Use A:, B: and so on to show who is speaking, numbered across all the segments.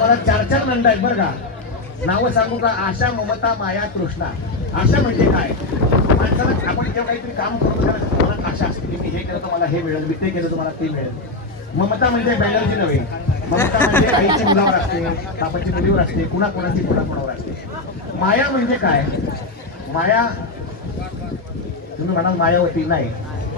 A: मला चार चार नंद आहेत बरं का. नावं सांगू का? आशा ममता माया कृष्णा आशा म्हणजे काय? माणसाला आपण जेव्हा काहीतरी काम करतो त्याला मनात आशा असते की मी हे केलं तर मला हे मिळेल मी ते केलं तर मला ते मिळेल. ममता म्हणजे बॅनर्जी नव्हे. ममता म्हणजे आईची मुलावर असते बापाची मुलीवर असते कुणा कोणाची कुणा असते. माया म्हणजे काय? माया तुम्ही म्हणाल मायावती नाही.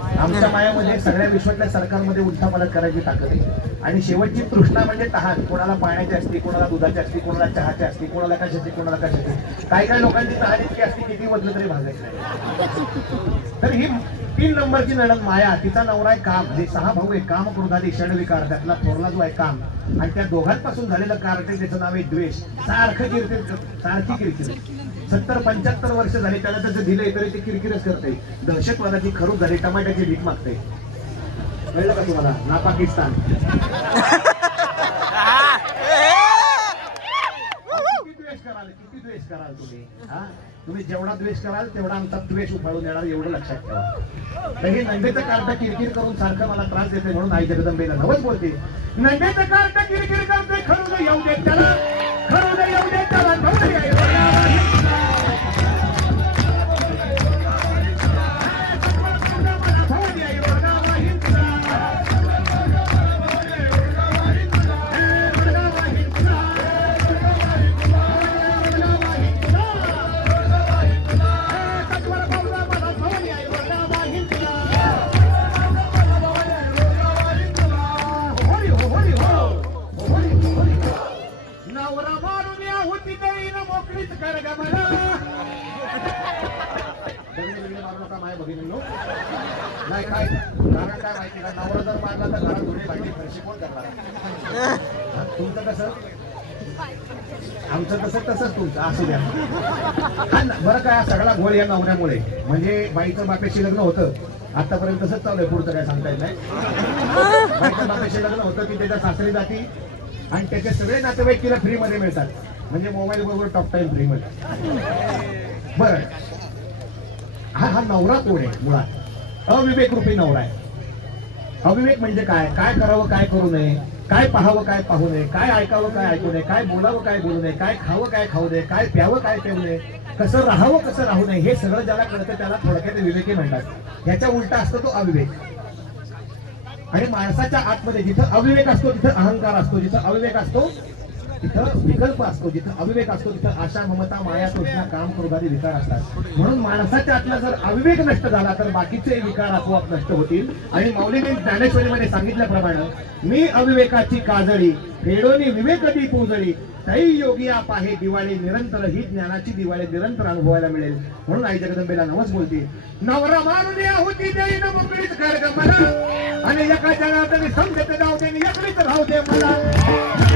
A: आमच्या मायामध्ये सगळ्या विश्वातल्या सरकारमध्ये उलथापालट करायची ताकद आहे. आणि शेवटची तृष्णा म्हणजे तहान. कोणाला पाण्याची असते कोणाला दुधाची असते कोणाला चहाची असते कोणाला कशाची कोणाला कशाची. काही काही लोकांची तहान इतकी असते किती बदलं तरी भागायचं. तर ही तीन नंबरची नडद माया. तिचा नवरा आहे काम हे सहा भाऊ आहे काम क्रोधादी षडविकार त्यातला थोरला जो आहे काम. आणि त्या दोघांपासून झालेलं कार्य त्याचं नाव आहे द्वेष. सारखं किरकिर सारखी किरकिर. सत्तर पंच्याहत्तर वर्ष झाली त्याला त्याचं दिलंय तरी ते किरकिरच करते दहशतवादाची खरूप झाली टमाट्याची भीक मागते कळलं का तुम्हाला? ना पाकिस्तान किती द्वेष कराल किती द्वेष कराल तुम्ही? हा? तुम्ही जेवढा द्वेष कराल तेवढा आमचा द्वेष उफाळून येणार एवढं लक्षात ठेवा. हे नंदेचं कार्ट किरकिर करून सारखं मला त्रास देते म्हणून आई जगदंबेला नवच बोलते. नंदेचं कार्ट किरकिर करते खरं येऊ दे त्याला. नवरा मारून मोकळीच कर ग मला मारू नका भगिनींनो. नाही काय? कारण काय माहिती का? नवरा जर मारला तर घरात कोण करणार? तुमचं कसं? आमचं तसं तसंच तुमचं. असू द्या. बरं काय सगळा घोळ या नवऱ्यामुळे. म्हणजे बाईचं बापेशी लग्न होतं. आतापर्यंत तसंच चालू आहे पुढचं काय सांगता येत नाही. बाईचं बापेशी लग्न होतं की त्याच्या सासरी जाती आणि त्याचे सगळे नातेवाईक तिला फ्री मध्ये मिळतात. म्हणजे मोबाईल बरोबर टॉप टाइम फ्री मध्ये. बर. हा हा नवरा कोण आहे मुळात? अविवेक रूपी नवरा आहे. अविवेक म्हणजे काय? काय करावं काय करू नये? काय पाहावं काय पाहू नये? काय ऐकावं काय ऐकू नये? काय बोलावं काय बोलू नये? काय खावं काय खाऊ नये? काय प्यावं काय पिऊ नये? कसं राहावं कसं राहू नये? हे सगळं ज्याला कळतं त्याला थोडक्यात विवेकी म्हणतात. ह्याच्या उलटा असतो तो अविवेक. आणि माणसाच्या आतमध्ये जिथं अविवेक असतो तिथं अहंकार असतो जिथं अविवेक असतो तिथं विकल्प असतो जिथं अविवेक असतो तिथं आशा ममता माया कृष्णा काम क्रोधादी विकार असतात. म्हणून माणसाच्या आतला जर अविवेक नष्ट झाला तर बाकीचे विकार आपोआप नष्ट होतील. आणि मौलिनी ज्ञानेश्वरीमध्ये सांगितल्याप्रमाणे मी अविवेकाची काजळी फेडोनी विवेक ती पूजळी तई योगी पाहे दिवाळी निरंतर ही ज्ञानाची दिवाळी निरंतर अनुभवायला मिळेल. म्हणून आई जगदंबेला नवस बोलते नवरा मारून या होती आणि एका जणात समजत जाऊ दे आणि एकलीच राहू दे मला